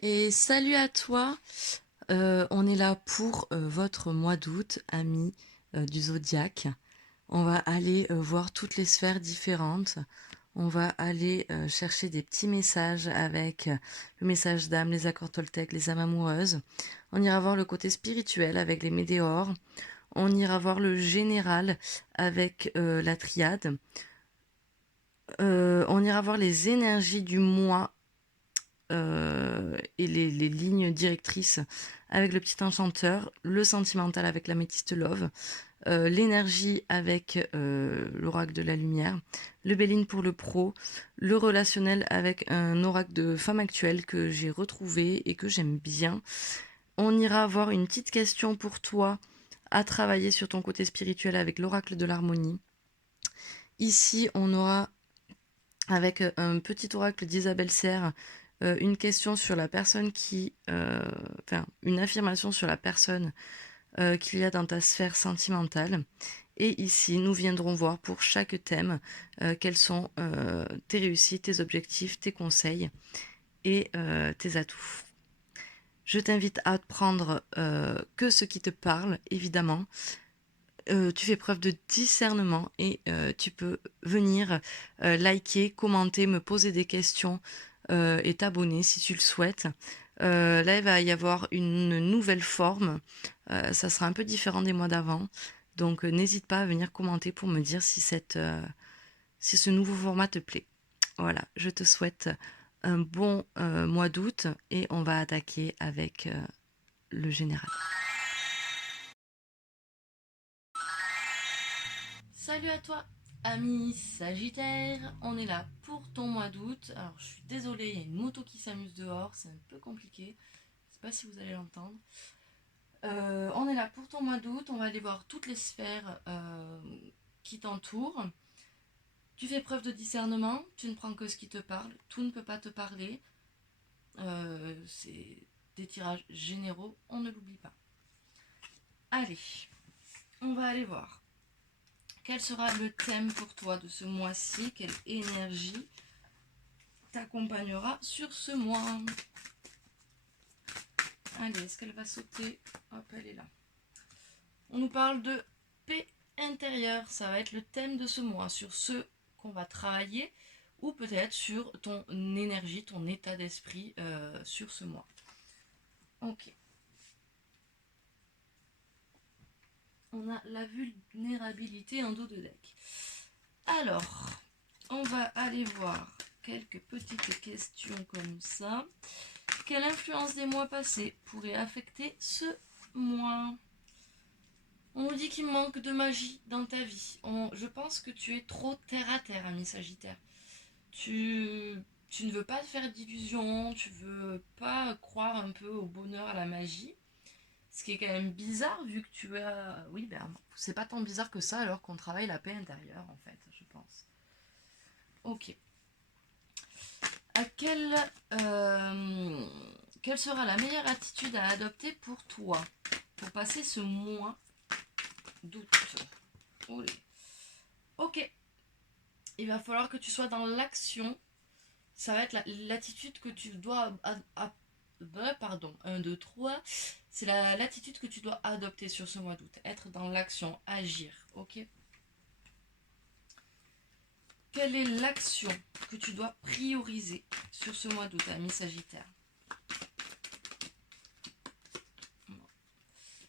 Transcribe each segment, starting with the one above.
Et salut à toi. On est là pour votre mois d'août, amis du zodiaque. On va aller voir toutes les sphères différentes. On va aller chercher des petits messages avec le message d'âme, les accords Toltec, les âmes amoureuses. On ira voir le côté spirituel avec les météores. On ira voir le général avec la triade. On ira voir les énergies du mois et les lignes directrices avec le petit enchanteur, le sentimental avec l'améthyste love, l'énergie avec l'oracle de la lumière, le Béline pour le pro, le relationnel avec un oracle de femme actuelle que j'ai retrouvé et que j'aime bien. On ira avoir une petite question pour toi à travailler sur ton côté spirituel avec l'oracle de l'harmonie. Ici, on aura avec un petit oracle d'Isabelle Serre, une question sur la personne enfin, une affirmation sur la personne qu'il y a dans ta sphère sentimentale. Et ici, nous viendrons voir pour chaque thème quelles sont tes réussites, tes objectifs, tes conseils et tes atouts. Je t'invite à prendre que ce qui te parle, évidemment. Tu fais preuve de discernement et tu peux venir liker, commenter, me poser des questions et t'abonner si tu le souhaites. Là, il va y avoir une nouvelle forme. Ça sera un peu différent des mois d'avant. Donc, n'hésite pas à venir commenter pour me dire si ce nouveau format te plaît. Voilà, je te souhaite un bon mois d'août et on va attaquer avec le général. Salut à toi, ami Sagittaire. On est là pour ton mois d'août. Alors, je suis désolée, il y a une moto qui s'amuse dehors, c'est un peu compliqué. Je sais pas si vous allez l'entendre. On est là pour ton mois d'août. On va aller voir toutes les sphères qui t'entourent. Tu fais preuve de discernement. Tu ne prends que ce qui te parle. Tout ne peut pas te parler. C'est des tirages généraux. On ne l'oublie pas. Allez, on va aller voir. Quel sera le thème pour toi de ce mois-ci? Quelle énergie t'accompagnera sur ce mois? Allez, est-ce qu'elle va sauter? Hop, elle est là. On nous parle de paix intérieure. Ça va être le thème de ce mois, sur ce qu'on va travailler ou peut-être sur ton énergie, ton état d'esprit sur ce mois. Ok. On a la vulnérabilité en dos de deck. Alors, on va aller voir quelques petites questions comme ça. Quelle influence des mois passés pourrait affecter ce mois? On nous dit qu'il manque de magie dans ta vie. Je pense que tu es trop terre à terre, ami Sagittaire. Tu, tu ne veux pas te faire d'illusions, tu veux pas croire un peu au bonheur, à la magie. Ce qui est quand même bizarre vu que tu as... Oui, ben, c'est pas tant bizarre que ça alors qu'on travaille la paix intérieure en fait, je pense. Ok. À quelle sera la meilleure attitude à adopter pour toi pour passer ce mois d'août? Olé. Ok, il va falloir que tu sois dans l'action. Ça va être l'attitude que tu dois... pardon, 1, 2, 3. C'est l'attitude que tu dois adopter sur ce mois d'août. Être dans l'action, agir, ok? Quelle est l'action que tu dois prioriser sur ce mois d'août, ami Sagittaire?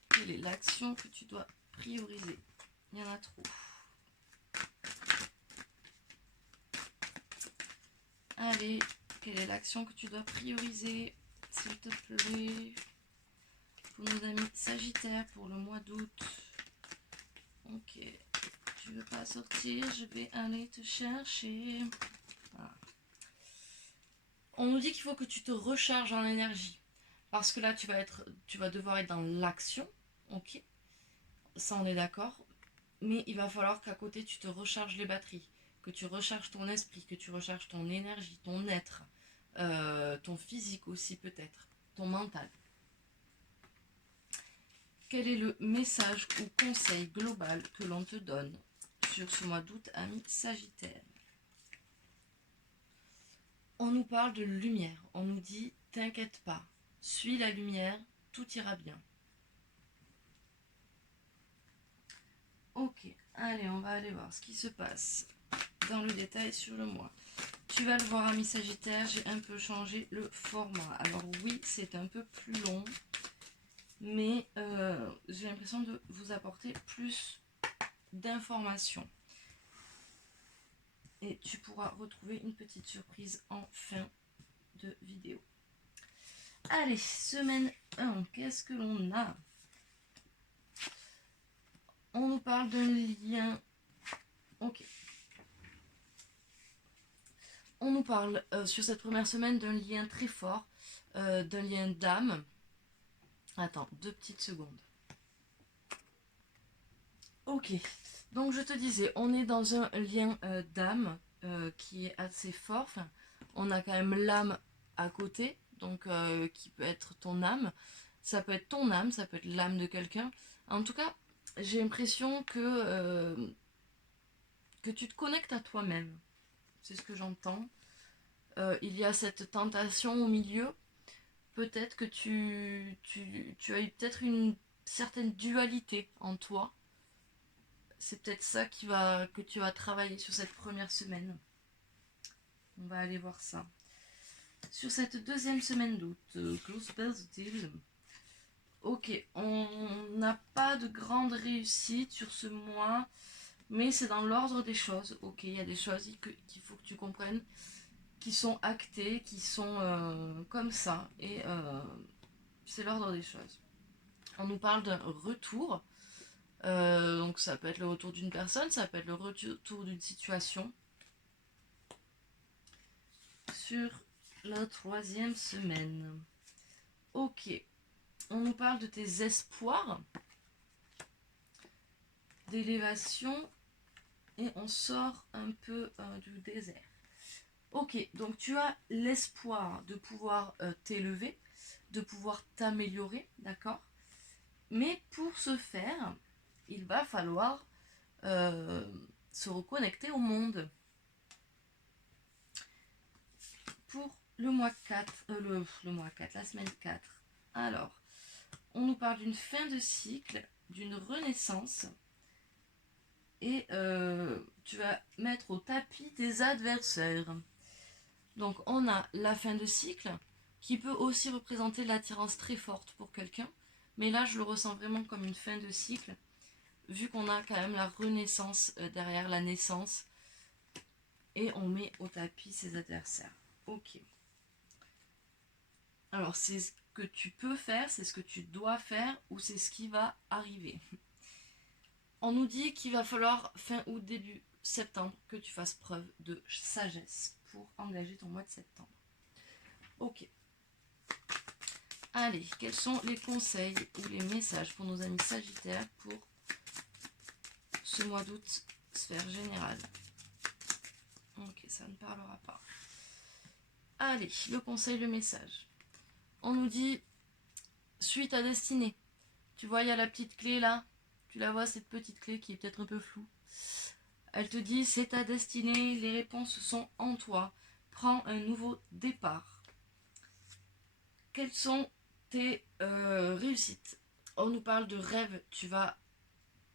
Quelle est l'action que tu dois prioriser? Il y en a trop. Allez, quelle est l'action que tu dois prioriser, s'il te plaît, pour nos amis Sagittaires pour le mois d'août? Ok, tu veux pas sortir, je vais aller te chercher. Voilà. On nous dit qu'il faut que tu te recharges en énergie. Parce que là, tu vas devoir être dans l'action. Ok, ça on est d'accord. Mais il va falloir qu'à côté, tu te recharges les batteries. Que tu recharges ton esprit, que tu recharges ton énergie, ton être. Ton physique aussi peut-être. Ton mental. Quel est le message ou conseil global que l'on te donne sur ce mois d'août, ami Sagittaire? On nous parle de lumière. On nous dit T'inquiète pas, suis la lumière, tout ira bien. Ok, allez, on va aller voir ce qui se passe dans le détail sur le mois. Tu vas le voir, ami Sagittaire, j'ai un peu changé le format. Alors oui, c'est un peu plus long, mais j'ai l'impression de vous apporter plus d'informations. Et tu pourras retrouver une petite surprise en fin de vidéo. Allez, semaine 1, qu'est-ce que l'on a? On nous parle d'un lien... Ok. On nous parle sur cette première semaine d'un lien très fort, d'un lien d'âme. Attends, 2 petites secondes. Ok, donc je te disais, on est dans un lien d'âme qui est assez fort. Enfin, on a quand même l'âme à côté, donc qui peut être ton âme. Ça peut être ton âme, ça peut être l'âme de quelqu'un. En tout cas, j'ai l'impression que tu te connectes à toi-même. C'est ce que j'entends. Il y a cette tentation au milieu. Peut-être que tu as eu peut-être une certaine dualité en toi. C'est peut-être ça que tu vas travailler sur cette première semaine. On va aller voir ça. Sur cette deuxième semaine d'août, que se passe-t-il? Ok, on n'a pas de grande réussite sur ce mois, mais c'est dans l'ordre des choses. Ok, il y a des choses qu'il faut que tu comprennes, qui sont actées, qui sont comme ça, et c'est l'ordre des choses. On nous parle d'un retour, donc ça peut être le retour d'une personne, ça peut être le retour d'une situation. Sur la troisième semaine. Ok, on nous parle de tes espoirs d'élévation et on sort un peu du désert. Ok, donc tu as l'espoir de pouvoir t'élever, de pouvoir t'améliorer, d'accord? Mais pour ce faire, il va falloir se reconnecter au monde. Pour le mois 4, le mois 4, la semaine 4. Alors, on nous parle d'une fin de cycle, d'une renaissance, et tu vas mettre au tapis tes adversaires. Donc on a la fin de cycle, qui peut aussi représenter l'attirance très forte pour quelqu'un, mais là je le ressens vraiment comme une fin de cycle, vu qu'on a quand même la renaissance derrière la naissance, et on met au tapis ses adversaires. Ok. Alors c'est ce que tu peux faire, c'est ce que tu dois faire, ou c'est ce qui va arriver. On nous dit qu'il va falloir fin août, début septembre, que tu fasses preuve de sagesse pour engager ton mois de septembre. Ok. Allez, quels sont les conseils ou les messages pour nos amis sagittaires pour ce mois d'août, sphère générale? Ok, ça ne parlera pas. Allez, le conseil, le message. On nous dit, suis ta destinée. Tu vois, il y a la petite clé là. Tu la vois, cette petite clé qui est peut-être un peu floue. Elle te dit, c'est ta destinée, les réponses sont en toi. Prends un nouveau départ. Quelles sont tes réussites? On nous parle de rêves, tu vas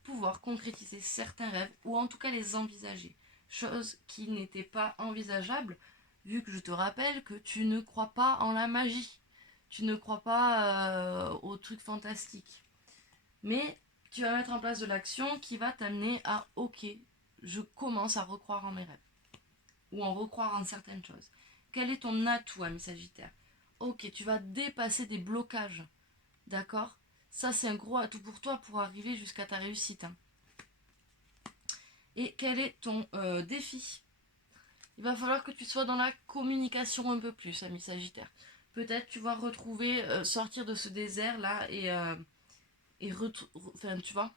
pouvoir concrétiser certains rêves, ou en tout cas les envisager. Chose qui n'était pas envisageable, vu que je te rappelle que tu ne crois pas en la magie. Tu ne crois pas aux trucs fantastiques. Mais tu vas mettre en place de l'action qui va t'amener à ok, je commence à recroire en mes rêves. Ou en recroire en certaines choses. Quel est ton atout, ami Sagittaire? Ok, tu vas dépasser des blocages. D'accord? Ça, c'est un gros atout pour toi pour arriver jusqu'à ta réussite. Hein. Et quel est ton défi? Il va falloir que tu sois dans la communication un peu plus, ami Sagittaire. Peut-être tu vas retrouver, sortir de ce désert là et enfin, tu vois,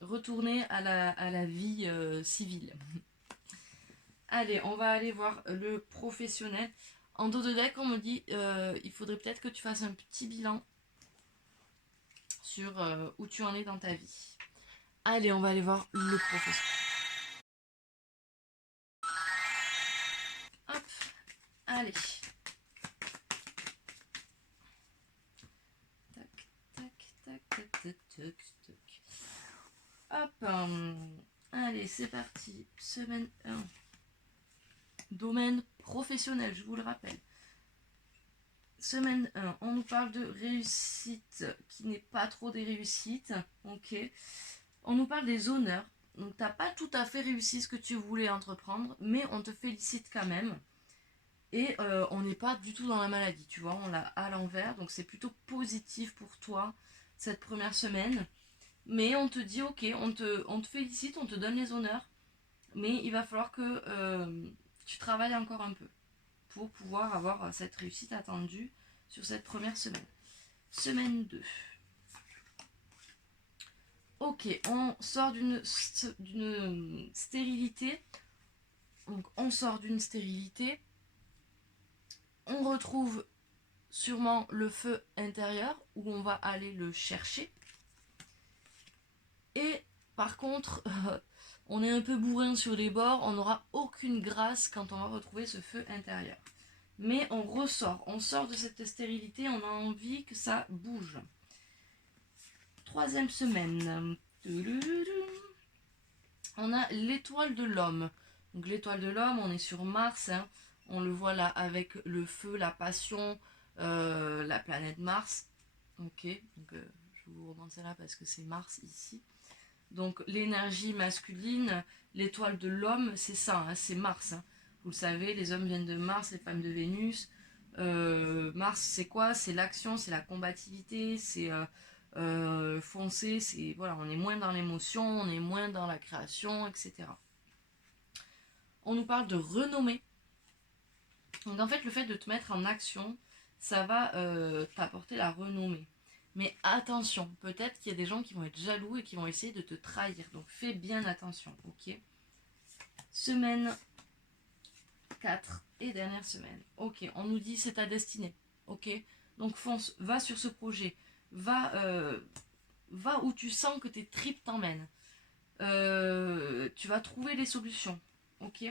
retourner à la vie civile. Allez, on va aller voir le professionnel. En dos de deck, on me dit il faudrait peut-être que tu fasses un petit bilan sur où tu en es dans ta vie. Allez, on va aller voir le professionnel. Hop, allez. Toc, toc. Hop. Allez, c'est parti. Semaine 1. Domaine professionnel, je vous le rappelle. Semaine 1, on nous parle de réussite qui n'est pas trop des réussites. Ok. On nous parle des honneurs. Donc, tu n'as pas tout à fait réussi ce que tu voulais entreprendre, mais on te félicite quand même. Et on n'est pas du tout dans la maladie, tu vois, on l'a à l'envers. Donc, c'est plutôt positif pour toi cette première semaine. Mais on te dit, ok, on te félicite, on te donne les honneurs. Mais il va falloir que tu travailles encore un peu pour pouvoir avoir cette réussite attendue sur cette première semaine. Semaine 2. Ok, on sort d'une stérilité. Donc on sort d'une stérilité. On retrouve sûrement le feu intérieur où on va aller le chercher. Et par contre, on est un peu bourrin sur les bords. On n'aura aucune grâce quand on va retrouver ce feu intérieur. Mais on sort de cette stérilité, on a envie que ça bouge. Troisième semaine. On a l'étoile de l'homme. Donc l'étoile de l'homme, on est sur Mars. Hein. On le voit là avec le feu, la passion, la planète Mars. Ok, donc je vous remonte là parce que c'est Mars ici. Donc l'énergie masculine, l'étoile de l'homme, c'est ça, hein, c'est Mars. Hein. Vous le savez, les hommes viennent de Mars, les femmes de Vénus. Mars, c'est quoi? C'est l'action, c'est la combativité, c'est foncer, c'est voilà, on est moins dans l'émotion, on est moins dans la création, etc. On nous parle de renommée. Donc en fait, le fait de te mettre en action, ça va t'apporter la renommée. Mais attention, peut-être qu'il y a des gens qui vont être jaloux et qui vont essayer de te trahir. Donc fais bien attention, ok? Semaine 4 et dernière semaine. Ok, on nous dit c'est ta destinée. Ok, donc fonce, va sur ce projet. Va où tu sens que tes tripes t'emmènent. Tu vas trouver les solutions. Ok,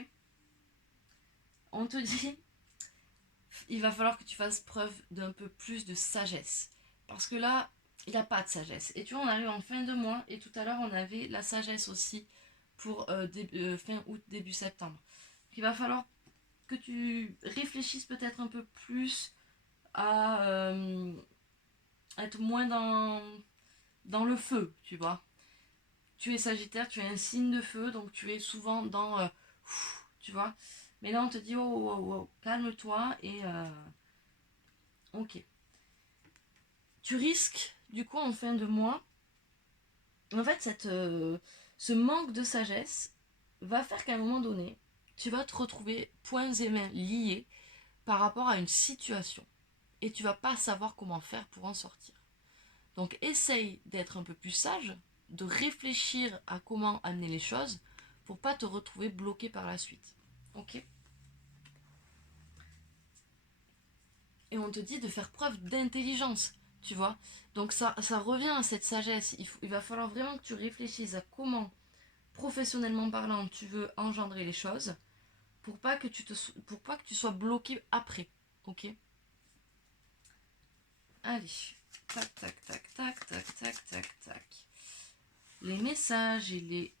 on te dit il va falloir que tu fasses preuve d'un peu plus de sagesse. Parce que là, il n'y a pas de sagesse. Et tu vois, on arrive en fin de mois et tout à l'heure, on avait la sagesse aussi pour fin août, début septembre. Donc, il va falloir que tu réfléchisses peut-être un peu plus à être moins dans le feu, tu vois. Tu es Sagittaire, tu es un signe de feu, donc tu es souvent dans... tu vois. Mais là, on te dit, oh, oh, oh, oh, calme-toi et... ok. Tu risques, du coup, en fin de mois, en fait, ce manque de sagesse va faire qu'à un moment donné, tu vas te retrouver poings et mains liés par rapport à une situation. Et tu vas pas savoir comment faire pour en sortir. Donc essaye d'être un peu plus sage, de réfléchir à comment amener les choses pour pas te retrouver bloqué par la suite. Ok? Et on te dit de faire preuve d'intelligence, tu vois. Donc ça revient à cette sagesse. Il va falloir vraiment que tu réfléchisses à comment, professionnellement parlant, tu veux engendrer les choses pour pas que tu sois bloqué après. Ok? Allez. Tac, tac, tac, tac, tac, tac, tac, tac. Les messages et les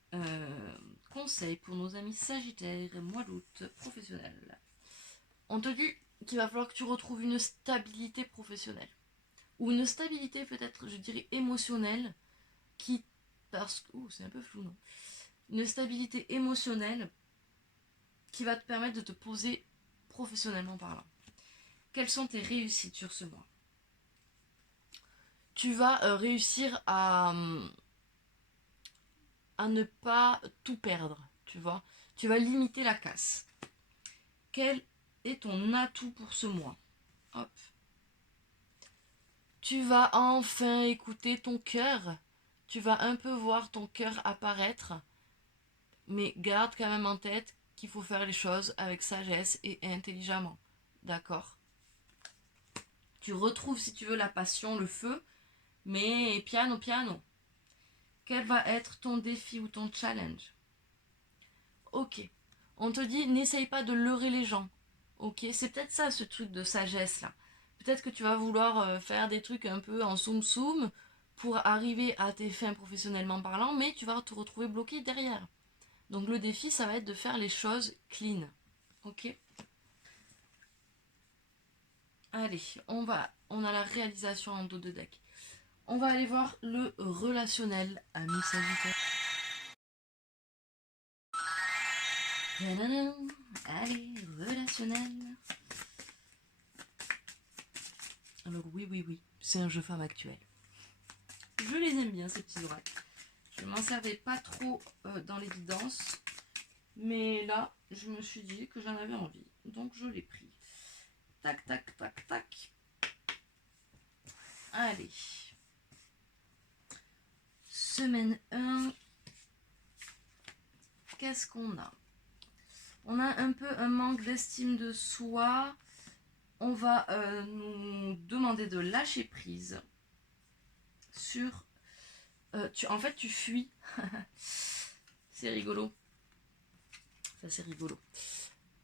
conseils pour nos amis Sagittaires, mois d'août, professionnels. On te dit qu'il va falloir que tu retrouves une stabilité professionnelle. Ou une stabilité peut-être, je dirais, émotionnelle, qui... Parce que... c'est un peu flou, non? Une stabilité émotionnelle qui va te permettre de te poser professionnellement parlant. Quelles sont tes réussites sur ce mois? Tu vas réussir à ne pas tout perdre, tu vois. Tu vas limiter la casse. Quel est ton atout pour ce mois? Hop. Tu vas enfin écouter ton cœur. Tu vas un peu voir ton cœur apparaître. Mais garde quand même en tête qu'il faut faire les choses avec sagesse et intelligemment. D'accord? Tu retrouves, si tu veux, la passion, le feu, mais piano, piano. Quel va être ton défi ou ton challenge? Ok. On te dit, n'essaye pas de leurrer les gens. Ok, c'est peut-être ça ce truc de sagesse là. Peut-être que tu vas vouloir faire des trucs un peu en soum soum pour arriver à tes fins professionnellement parlant, mais tu vas te retrouver bloqué derrière. Donc le défi, ça va être de faire les choses clean. Ok? Allez, on a la réalisation en dos de deck. On va aller voir le relationnel, ami Sagittaire. Allez, relationnel. Alors oui, c'est un jeu femme actuel. Je les aime bien ces petits oracles. Je m'en servais pas trop dans l'évidence, mais là, je me suis dit que j'en avais envie, donc je l'ai pris. Tac, tac, tac, tac. Allez. Semaine 1. Qu'est-ce qu'on a? On a un peu un manque d'estime de soi. On va nous demander de lâcher prise sur... en fait, tu fuis. C'est rigolo. Ça, c'est rigolo.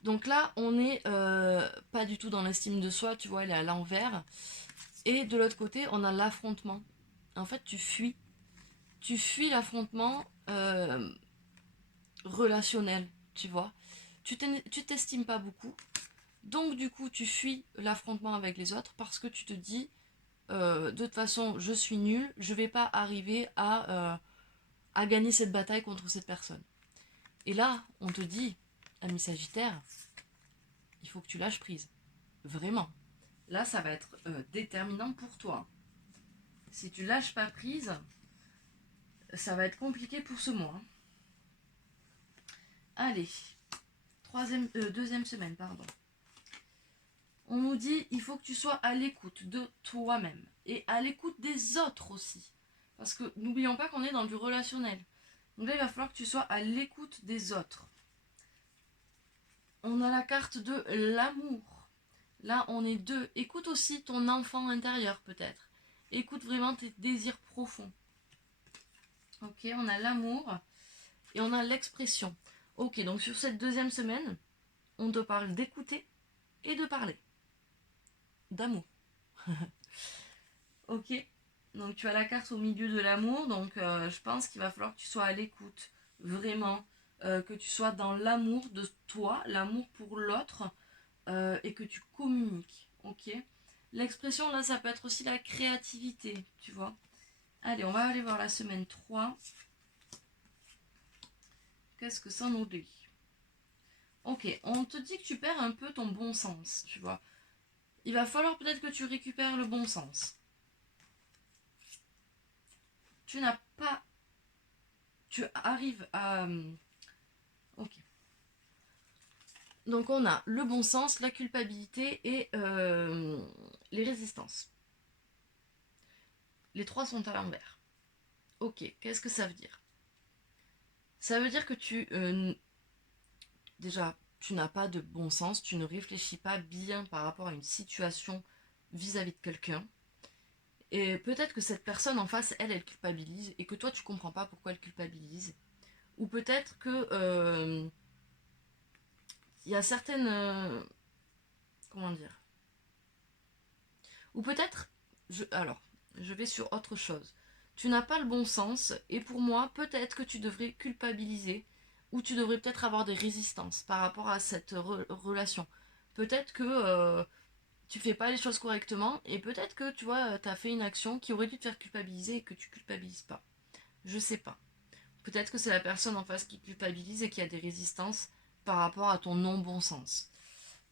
Donc là, on n'est pas du tout dans l'estime de soi, tu vois, elle est à l'envers. Et de l'autre côté, on a l'affrontement. En fait, tu fuis. Tu fuis l'affrontement relationnel, tu vois. Tu t'estimes pas beaucoup. Donc du coup, tu fuis l'affrontement avec les autres parce que tu te dis, de toute façon, je suis nul, je vais pas arriver à gagner cette bataille contre cette personne. Et là, on te dit, ami Sagittaire, il faut que tu lâches prise. Vraiment. Là, ça va être déterminant pour toi. Si tu lâches pas prise, ça va être compliqué pour ce mois. Allez, deuxième semaine, pardon. On nous dit, il faut que tu sois à l'écoute de toi-même et à l'écoute des autres aussi. Parce que n'oublions pas qu'on est dans du relationnel. Donc là, il va falloir que tu sois à l'écoute des autres. On a la carte de l'amour. Là, on est deux. Écoute aussi ton enfant intérieur, peut-être. Écoute vraiment tes désirs profonds. Ok, on a l'amour et on a l'expression. Ok, donc sur cette deuxième semaine, on te parle d'écouter et de parler. D'amour. Ok, donc tu as la carte au milieu de l'amour, donc je pense qu'il va falloir que tu sois à l'écoute, vraiment, que tu sois dans l'amour de toi, l'amour pour l'autre, et que tu communiques, ok. L'expression là, ça peut être aussi la créativité, tu vois. Allez, on va aller voir la semaine 3. Qu'est-ce que ça nous dit? Ok, on te dit que tu perds un peu ton bon sens, tu vois. Il va falloir peut-être que tu récupères le bon sens. Tu n'as pas... Tu arrives à... Ok. Donc on a le bon sens, la culpabilité et les résistances. Les trois sont à l'envers. Ok, qu'est-ce que ça veut dire? Ça veut dire que déjà, tu n'as pas de bon sens, tu ne réfléchis pas bien par rapport à une situation vis-à-vis de quelqu'un. Et peut-être que cette personne en face, elle culpabilise et que toi, tu comprends pas pourquoi elle culpabilise. Ou peut-être que il y a certaines... comment dire? Ou peut-être... je vais sur autre chose. Tu n'as pas le bon sens et pour moi, peut-être que tu devrais culpabiliser ou tu devrais peut-être avoir des résistances par rapport à cette relation. Peut-être que tu fais pas les choses correctement et peut-être que tu vois, tu as fait une action qui aurait dû te faire culpabiliser et que tu culpabilises pas. Je sais pas. Peut-être que c'est la personne en face qui culpabilise et qui a des résistances par rapport à ton non-bon sens.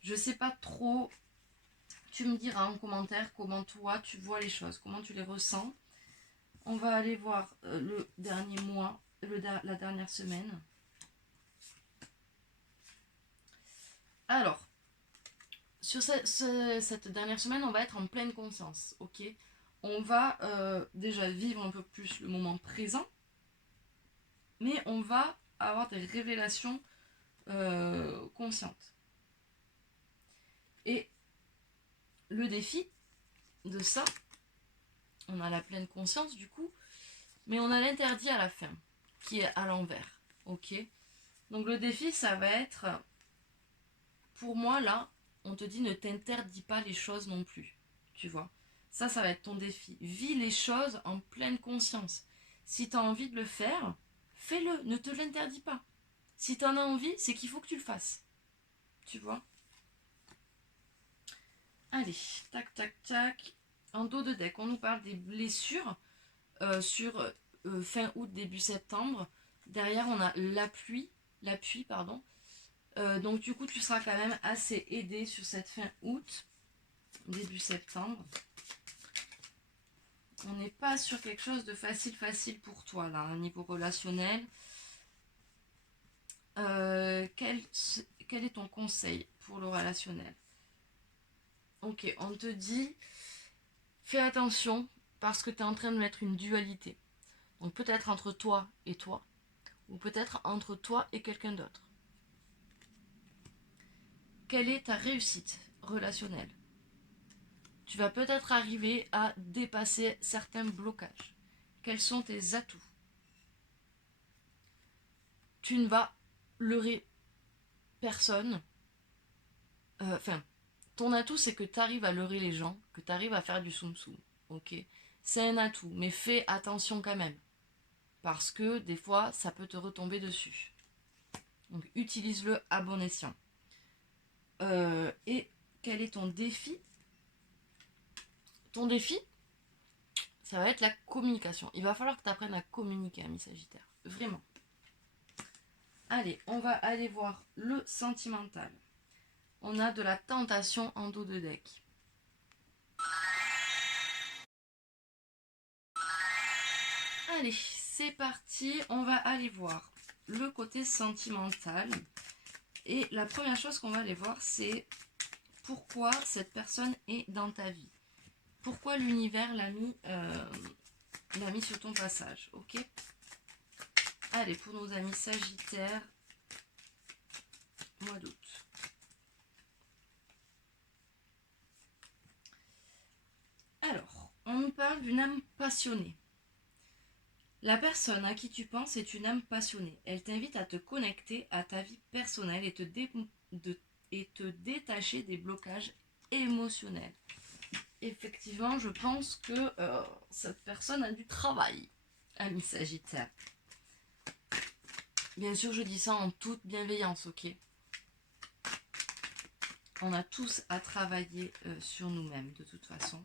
Je sais pas trop. Tu me diras en commentaire comment toi tu vois les choses, comment tu les ressens. On va aller voir le dernier mois, la dernière semaine. Alors, sur cette dernière semaine, on va être en pleine conscience, ok. On va déjà vivre un peu plus le moment présent, mais on va avoir des révélations conscientes. Et le défi de ça, on a la pleine conscience du coup, mais on a l'interdit à la fin, qui est à l'envers, ok. Donc le défi, ça va être, pour moi là, on te dit ne t'interdis pas les choses non plus, tu vois. Ça va être ton défi. Vis les choses en pleine conscience. Si tu as envie de le faire, fais-le, ne te l'interdis pas. Si tu en as envie, c'est qu'il faut que tu le fasses. Tu vois? Allez, tac, tac, tac. En dos de deck, on nous parle des blessures sur fin août, début septembre. Derrière, on a l'appui, pardon. Donc du coup, tu seras quand même assez aidé sur cette fin août, début septembre. On n'est pas sur quelque chose de facile pour toi, là, au niveau relationnel. Quel est ton conseil pour le relationnel? Ok, on te dit, fais attention, parce que tu es en train de mettre une dualité. Donc peut-être entre toi et toi, ou peut-être entre toi et quelqu'un d'autre. Quelle est ta réussite relationnelle? Tu vas peut-être arriver à dépasser certains blocages. Quels sont tes atouts? Tu ne vas leurrer personne. Enfin, ton atout, c'est que tu arrives à leurrer les gens, que tu arrives à faire du soum-soum. Ok? C'est un atout, mais fais attention quand même. Parce que des fois, ça peut te retomber dessus. Donc, utilise-le à bon escient. Et quel est ton défi? Ton défi, ça va être la communication. Il va falloir que tu apprennes à communiquer, ami Sagittaire. Vraiment. Allez, on va aller voir le sentimental. On a de la tentation en dos de deck. Allez, c'est parti. On va aller voir le côté sentimental. Et la première chose qu'on va aller voir, c'est pourquoi cette personne est dans ta vie. Pourquoi l'univers l'a mis sur ton passage, ok? Allez, pour nos amis Sagittaires, mois d'août. Alors, on nous parle d'une âme passionnée. La personne à qui tu penses est une âme passionnée. Elle t'invite à te connecter à ta vie personnelle et te détacher des blocages émotionnels. Effectivement, je pense que cette personne a du travail, ami Sagittaire. Bien sûr, je dis ça en toute bienveillance, ok? On a tous à travailler sur nous-mêmes, de toute façon.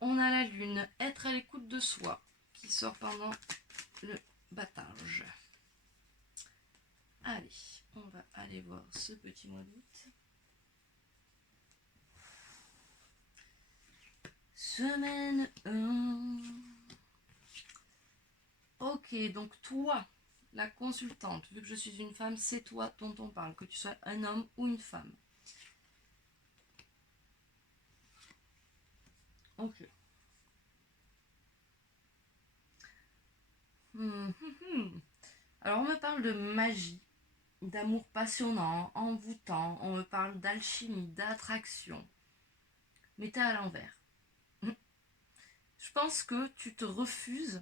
On a la lune, être à l'écoute de soi, qui sort pendant le battage. Allez, on va aller voir ce petit mois d'août. Semaine 1. Ok, donc toi, la consultante, vu que je suis une femme, c'est toi dont on parle, que tu sois un homme ou une femme. Ok. Alors on me parle de magie, d'amour passionnant, envoûtant, on me parle d'alchimie, d'attraction. Mais t'es à l'envers. Je pense que tu te refuses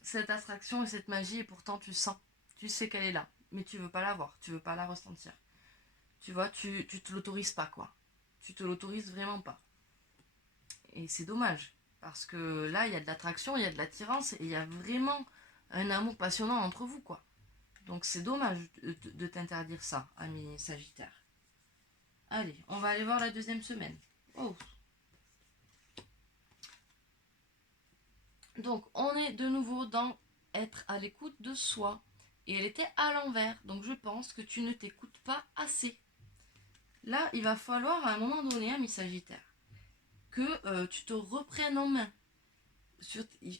cette attraction et cette magie et pourtant tu sens, tu sais qu'elle est là, mais tu veux pas la voir, tu veux pas la ressentir. Tu vois, tu te l'autorises pas quoi. Tu te l'autorises vraiment pas. Et c'est dommage, parce que là il y a de l'attraction, il y a de l'attirance et il y a vraiment un amour passionnant entre vous quoi. Donc c'est dommage de t'interdire ça, ami Sagittaire. Allez, on va aller voir la deuxième semaine. Oh. Donc on est de nouveau dans être à l'écoute de soi. Et elle était à l'envers. Donc je pense que tu ne t'écoutes pas assez. Là, il va falloir à un moment donné, ami Sagittaire, que tu te reprennes en main.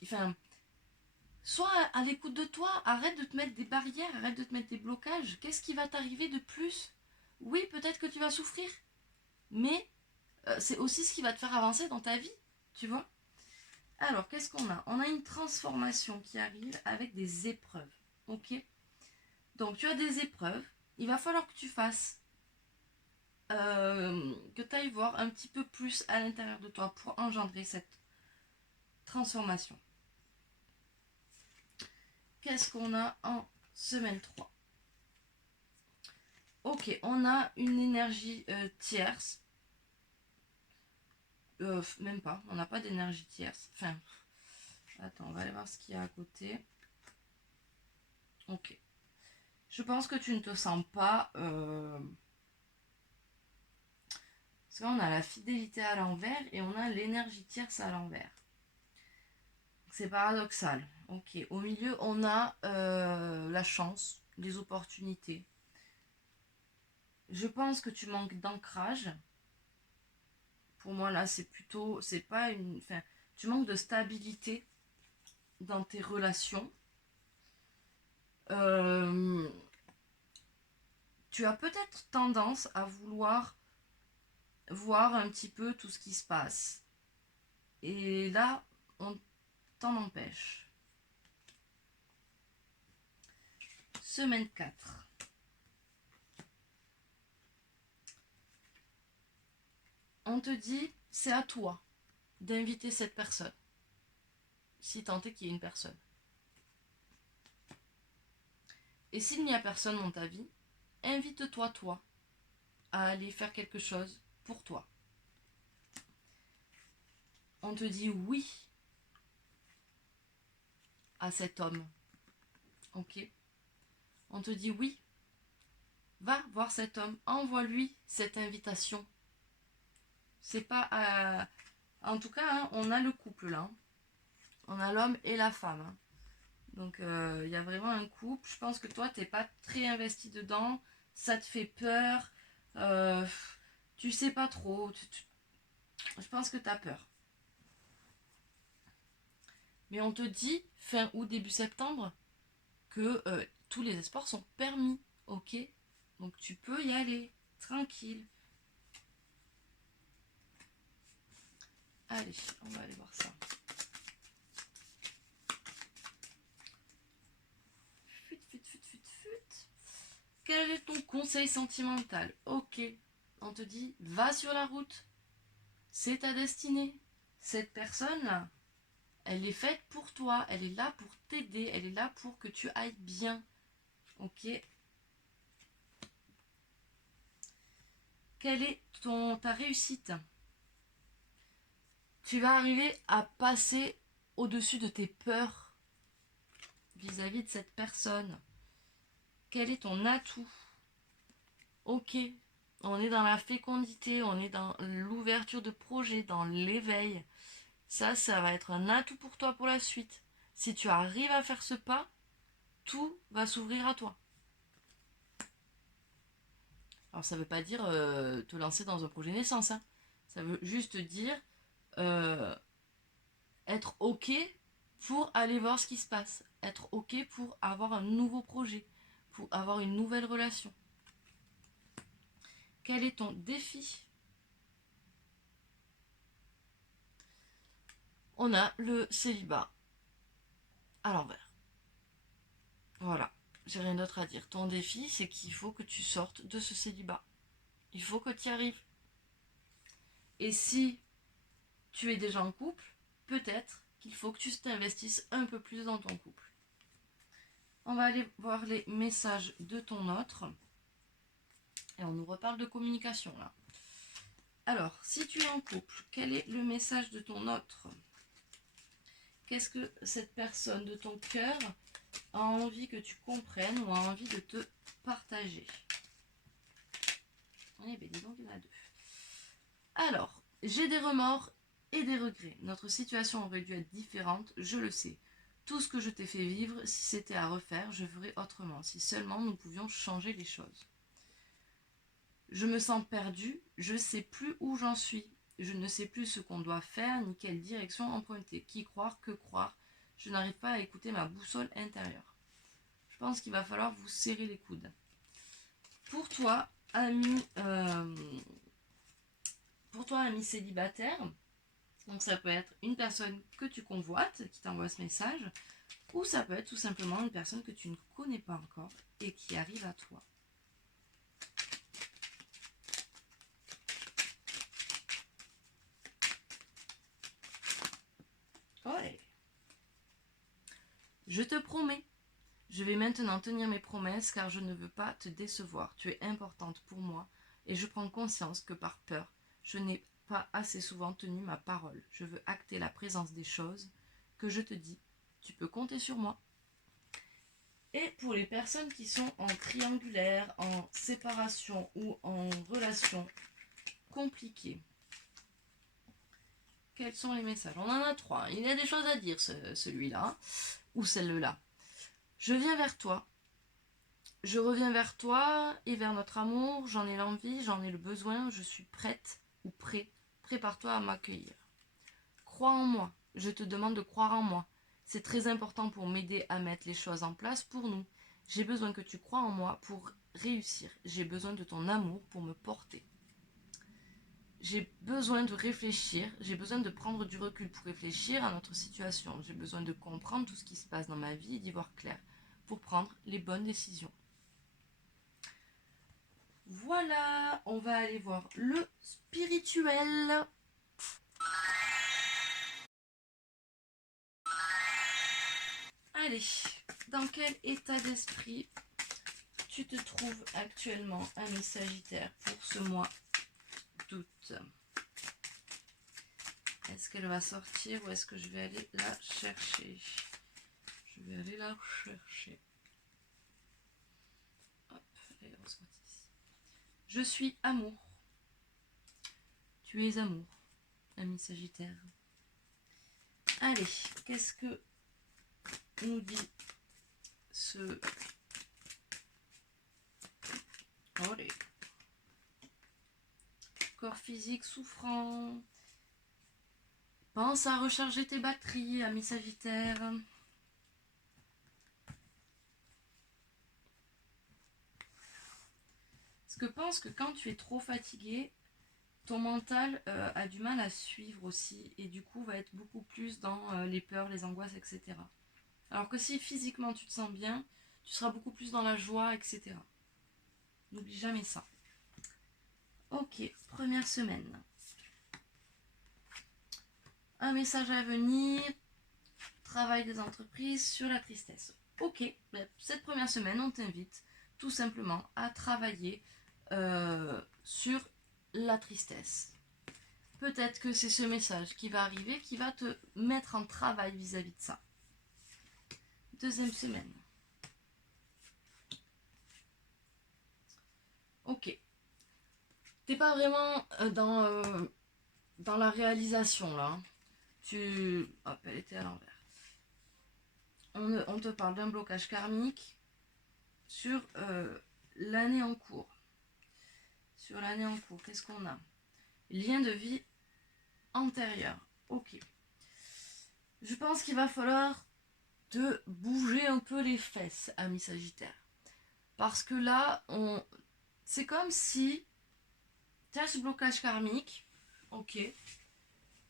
Enfin, sois à l'écoute de toi, arrête de te mettre des barrières, arrête de te mettre des blocages. Qu'est-ce qui va t'arriver de plus? Oui, peut-être que tu vas souffrir, mais c'est aussi ce qui va te faire avancer dans ta vie, tu vois. Alors, qu'est-ce qu'on a? On a une transformation qui arrive avec des épreuves, ok? Donc, tu as des épreuves, il va falloir que tu fasses, que tu ailles voir un petit peu plus à l'intérieur de toi pour engendrer cette transformation. Qu'est-ce qu'on a en semaine 3? Ok, on a une énergie tierce. Même pas, on n'a pas d'énergie tierce. Enfin, attends, on va aller voir ce qu'il y a à côté. Ok. Je pense que tu ne te sens pas... Parce qu'on a la fidélité à l'envers et on a l'énergie tierce à l'envers. C'est paradoxal. Ok. Au milieu, on a la chance, les opportunités. Je pense que tu manques d'ancrage. Pour moi, là, c'est plutôt... C'est pas une... Enfin, tu manques de stabilité dans tes relations. Tu as peut-être tendance à vouloir voir un petit peu tout ce qui se passe. Et là, on t'en empêche. Semaine 4. On te dit, c'est à toi d'inviter cette personne. Si tant est qu'il y ait une personne. Et s'il n'y a personne dans ta vie, invite-toi, toi, à aller faire quelque chose pour toi. On te dit oui à cet homme. Ok? On te dit oui. Va voir cet homme. Envoie-lui cette invitation. C'est pas... En tout cas, hein, on a le couple là. On a l'homme et la femme. Hein. Donc il y a vraiment un couple. Je pense que toi, t'es pas très investi dedans. Ça te fait peur. Tu sais pas trop. Je pense que t'as peur. Mais on te dit, fin août, début septembre, que tous les espoirs sont permis. Ok? Donc tu peux y aller. Tranquille. Allez, on va aller voir ça. Quel est ton conseil sentimental? Ok, on te dit, va sur la route. C'est ta destinée. Cette personne-là, elle est faite pour toi. Elle est là pour t'aider. Elle est là pour que tu ailles bien. Ok. Quelle est ta réussite? Tu vas arriver à passer au-dessus de tes peurs vis-à-vis de cette personne. Quel est ton atout? Ok, on est dans la fécondité, on est dans l'ouverture de projet, dans l'éveil. Ça va être un atout pour toi pour la suite. Si tu arrives à faire ce pas, tout va s'ouvrir à toi. Alors ça veut pas dire te lancer dans un projet naissance. Hein. Ça veut juste dire euh, être ok pour aller voir ce qui se passe. Être ok pour avoir un nouveau projet. Pour avoir une nouvelle relation. Quel est ton défi? On a le célibat à l'envers. Voilà, j'ai rien d'autre à dire. Ton défi, c'est qu'il faut que tu sortes de ce célibat. Il faut que tu y arrives. Et si tu es déjà en couple, peut-être qu'il faut que tu t'investisses un peu plus dans ton couple. On va aller voir les messages de ton autre. Et on nous reparle de communication là. Alors, si tu es en couple, quel est le message de ton autre? Qu'est-ce que cette personne de ton cœur a envie que tu comprennes ou a envie de te partager? Eh bien, dis donc, il y en a deux. Alors, j'ai des remords et des regrets. Notre situation aurait dû être différente, je le sais. Tout ce que je t'ai fait vivre, si c'était à refaire, je ferais autrement. Si seulement nous pouvions changer les choses. Je me sens perdue, je ne sais plus où j'en suis. Je ne sais plus ce qu'on doit faire, ni quelle direction emprunter. Qui croire, que croire. Je n'arrive pas à écouter ma boussole intérieure. Je pense qu'il va falloir vous serrer les coudes. Pour toi, ami célibataire, donc ça peut être une personne que tu convoites qui t'envoie ce message, ou ça peut être tout simplement une personne que tu ne connais pas encore et qui arrive à toi. Ouais. Je te promets, je vais maintenant tenir mes promesses car je ne veux pas te décevoir. Tu es importante pour moi et je prends conscience que par peur, je n'ai pas assez souvent tenu ma parole. Je veux acter la présence des choses que je te dis. Tu peux compter sur moi. Et pour les personnes qui sont en triangulaire, en séparation ou en relation compliquée, quels sont les messages? On en a 3. Il y a des choses à dire, celui-là ou celle-là. Je viens vers toi. Je reviens vers toi et vers notre amour. J'en ai l'envie, j'en ai le besoin. Je suis prête ou prêt. Prépare-toi à m'accueillir. Crois en moi. Je te demande de croire en moi. C'est très important pour m'aider à mettre les choses en place pour nous. J'ai besoin que tu crois en moi pour réussir. J'ai besoin de ton amour pour me porter. J'ai besoin de réfléchir, j'ai besoin de prendre du recul pour réfléchir à notre situation. J'ai besoin de comprendre tout ce qui se passe dans ma vie et d'y voir clair pour prendre les bonnes décisions. Voilà, on va aller voir le spirituel. Allez, dans quel état d'esprit tu te trouves actuellement, ami Sagittaire, pour ce mois d'août? Est-ce qu'elle va sortir ou est-ce que je vais aller la chercher? Je vais aller la chercher. Hop, allez, on sort ici. Je suis amour. Tu es amour, ami Sagittaire. Allez, qu'est-ce que nous dit ce... Allez. Corps physique souffrant. Pense à recharger tes batteries, ami Sagittaire. Parce que pense que quand tu es trop fatigué, ton mental a du mal à suivre aussi. Et du coup, va être beaucoup plus dans les peurs, les angoisses, etc. Alors que si physiquement tu te sens bien, tu seras beaucoup plus dans la joie, etc. N'oublie jamais ça. Ok, première semaine. Un message à venir. Travail des entreprises sur la tristesse. Ok, cette première semaine, on t'invite tout simplement à travailler sur la tristesse. Peut-être que c'est ce message qui va arriver, qui va te mettre en travail vis-à-vis de ça. Deuxième semaine. Ok. T'es pas vraiment dans la réalisation là. Hop, elle était à l'envers. On te parle d'un blocage karmique sur l'année en cours. Sur l'année en cours, qu'est-ce qu'on a? Lien de vie antérieur. Ok. Je pense qu'il va falloir te bouger un peu les fesses, ami Sagittaire. Parce que là, c'est comme si tu as ce blocage karmique. Ok.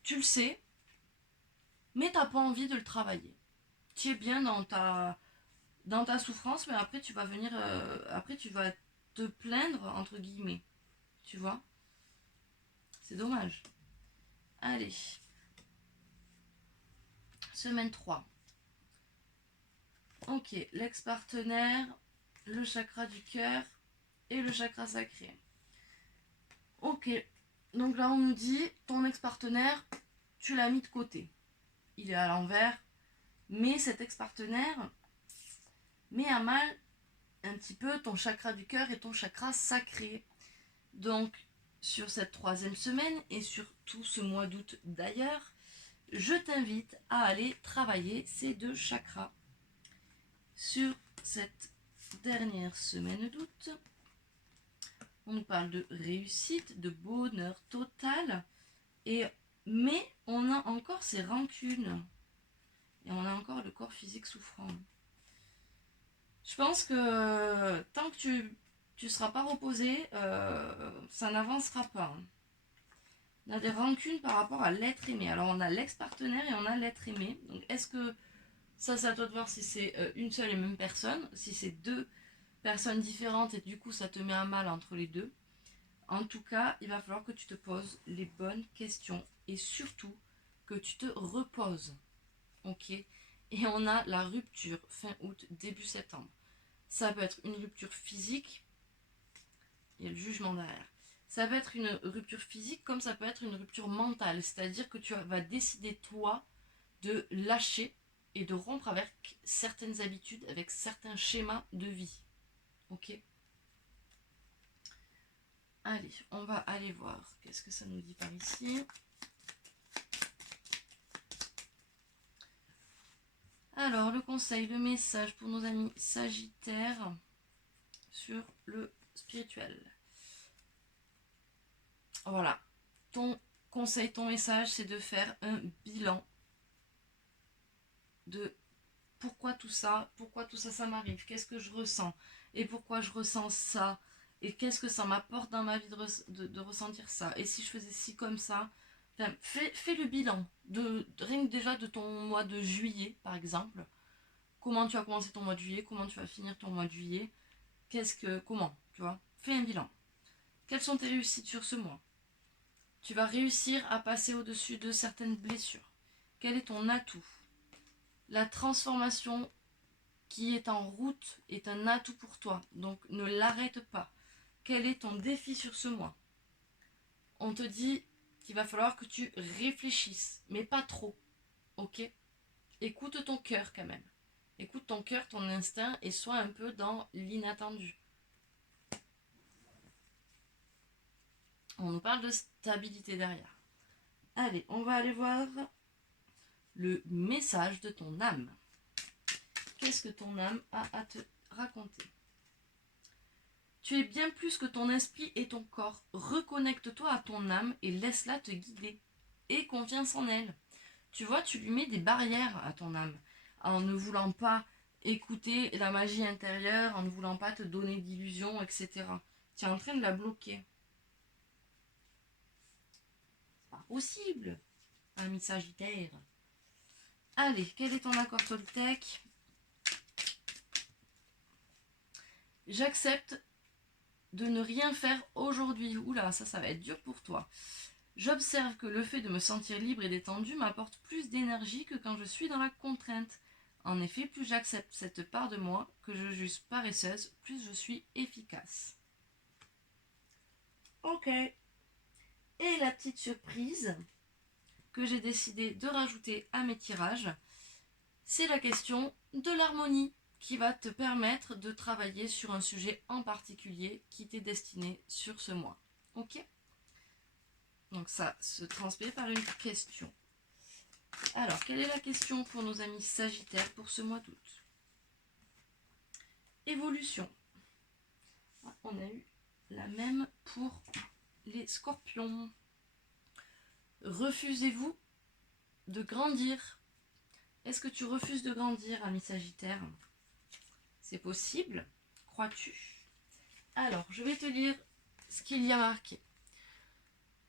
Tu le sais. Mais t'as pas envie de le travailler. Tu es bien dans ta souffrance, mais après tu vas venir, après tu vas te plaindre entre guillemets, tu vois. C'est dommage. Allez, semaine 3. Ok, l'ex-partenaire, le chakra du cœur et le chakra sacré. Ok, donc là on nous dit ton ex-partenaire, tu l'as mis de côté. Il est à l'envers, mais cet ex-partenaire met à mal un petit peu ton chakra du cœur et ton chakra sacré. Donc, sur cette troisième semaine et sur tout ce mois d'août d'ailleurs, je t'invite à aller travailler ces deux chakras. Sur cette dernière semaine d'août, on nous parle de réussite, de bonheur total, mais on a encore ces rancunes. Et on a encore le corps physique souffrant. Je pense que tant que tu ne seras pas reposé, ça n'avancera pas. On a des rancunes par rapport à l'être aimé. Alors on a l'ex-partenaire et on a l'être aimé. Donc est-ce que ça c'est à toi de voir si c'est une seule et même personne, si c'est deux personnes différentes et du coup ça te met à mal entre les deux. En tout cas, il va falloir que tu te poses les bonnes questions et surtout que tu te reposes. Ok. Et on a la rupture fin août, début septembre. Ça peut être une rupture physique, il y a le jugement derrière. Ça peut être une rupture physique comme ça peut être une rupture mentale. C'est-à-dire que tu vas décider, toi, de lâcher et de rompre avec certaines habitudes, avec certains schémas de vie. Ok? Allez, on va aller voir. Qu'est-ce que ça nous dit par ici? Alors, le conseil, le message pour nos amis Sagittaires sur le spirituel. Voilà. Ton conseil, ton message, c'est de faire un bilan de pourquoi tout ça ça m'arrive, qu'est-ce que je ressens et pourquoi je ressens ça et qu'est-ce que ça m'apporte dans ma vie de ressentir ça et si je faisais ci comme ça. Enfin, fais le bilan rien que déjà de ton mois de juillet par exemple. Comment tu as commencé ton mois de juillet, comment tu vas finir ton mois de juillet, comment, tu vois, fais un bilan. Quelles sont tes réussites sur ce mois? Tu vas réussir à passer au-dessus de certaines blessures. Quel est ton atout? La transformation qui est en route est un atout pour toi, donc ne l'arrête pas. Quel est ton défi sur ce mois? On te dit qu'il va falloir que tu réfléchisses, mais pas trop, ok? Écoute ton cœur quand même. Écoute ton cœur, ton instinct, et sois un peu dans l'inattendu. On nous parle de stabilité derrière. Allez, on va aller voir le message de ton âme. Qu'est-ce que ton âme a à te raconter? Tu es bien plus que ton esprit et ton corps. Reconnecte-toi à ton âme et laisse-la te guider. Aie confiance en elle. Tu vois, tu lui mets des barrières à ton âme en ne voulant pas écouter la magie intérieure, en ne voulant pas te donner d'illusions, etc. Tu es en train de la bloquer. C'est pas possible, ami Sagittaire. Allez, quel est ton accord Toltec? J'accepte de ne rien faire aujourd'hui. Oula, ça va être dur pour toi. J'observe que le fait de me sentir libre et détendu m'apporte plus d'énergie que quand je suis dans la contrainte. En effet, plus j'accepte cette part de moi que je juge paresseuse, plus je suis efficace. Ok. Et la petite surprise que j'ai décidé de rajouter à mes tirages, c'est la question de l'harmonie qui va te permettre de travailler sur un sujet en particulier qui t'est destiné sur ce mois. Ok? Donc ça se transmet par une question. Alors, quelle est la question pour nos amis Sagittaires pour ce mois d'août? Évolution. On a eu la même pour les Scorpions. Refusez-vous de grandir? Est-ce que tu refuses de grandir, ami Sagittaire? C'est possible? Crois-tu? Alors, je vais te lire ce qu'il y a marqué.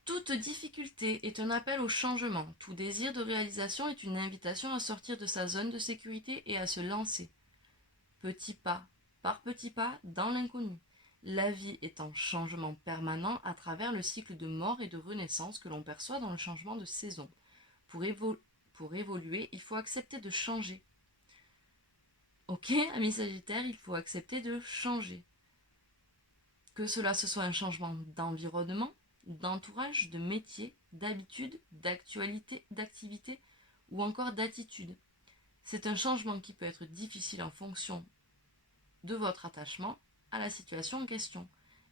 Toute difficulté est un appel au changement. Tout désir de réalisation est une invitation à sortir de sa zone de sécurité et à se lancer. Petit pas par petit pas dans l'inconnu. La vie est en changement permanent à travers le cycle de mort et de renaissance que l'on perçoit dans le changement de saison. Pour évoluer, il faut accepter de changer. Ok, ami Sagittaire, il faut accepter de changer. Que cela ce soit un changement d'environnement, d'entourage, de métier, d'habitude, d'actualité, d'activité ou encore d'attitude. C'est un changement qui peut être difficile en fonction de votre attachement à la situation en question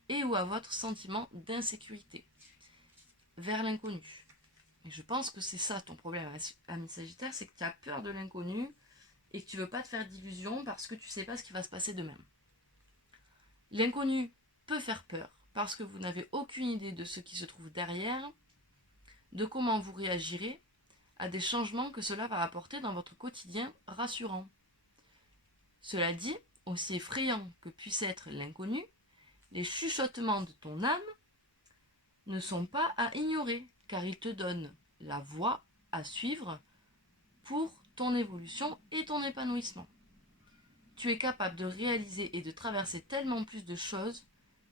et ou à votre sentiment d'insécurité vers l'inconnu. Et je pense que c'est ça ton problème, ami Sagittaire, c'est que tu as peur de l'inconnu et que tu ne veux pas te faire d'illusions parce que tu ne sais pas ce qui va se passer demain. L'inconnu peut faire peur parce que vous n'avez aucune idée de ce qui se trouve derrière, de comment vous réagirez à des changements que cela va apporter dans votre quotidien rassurant. Cela dit, aussi effrayant que puisse être l'inconnu, les chuchotements de ton âme ne sont pas à ignorer, car ils te donnent la voie à suivre pour ton évolution et ton épanouissement. Tu es capable de réaliser et de traverser tellement plus de choses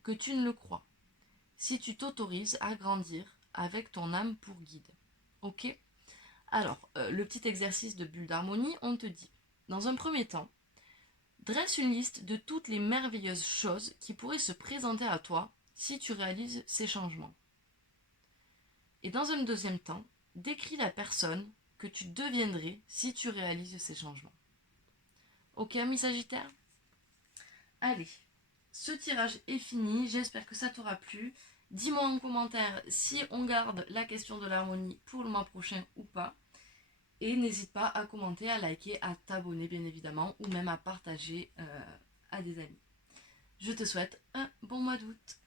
que tu ne le crois, si tu t'autorises à grandir avec ton âme pour guide. Ok? Alors, le petit exercice de bulle d'harmonie, on te dit, dans un premier temps, dresse une liste de toutes les merveilleuses choses qui pourraient se présenter à toi si tu réalises ces changements. Et dans un deuxième temps, décris la personne que tu deviendrais si tu réalises ces changements. Ok, amis Sagittaire? Allez, ce tirage est fini, j'espère que ça t'aura plu. Dis-moi en commentaire si on garde la question de l'harmonie pour le mois prochain ou pas. Et n'hésite pas à commenter, à liker, à t'abonner bien évidemment, ou même à partager à des amis. Je te souhaite un bon mois d'août.